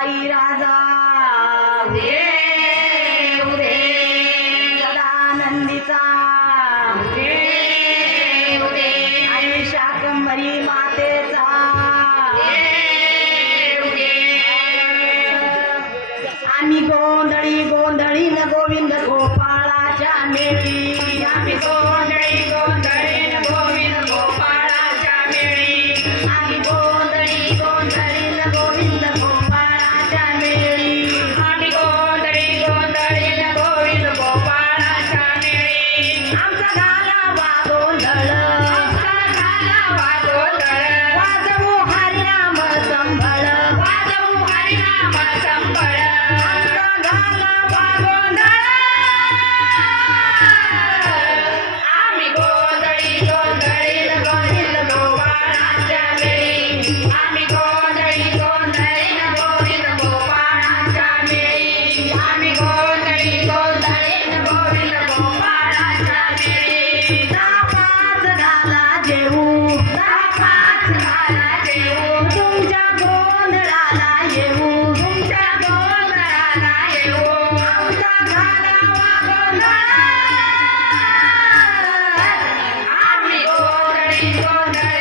आई राजा देव शाकंबरी मातेचा. देव गोंधळी गोंधळी न गोविंद गोपाळाच्या मेळी आम्ही गोंधळी गोंधळी. Thank you.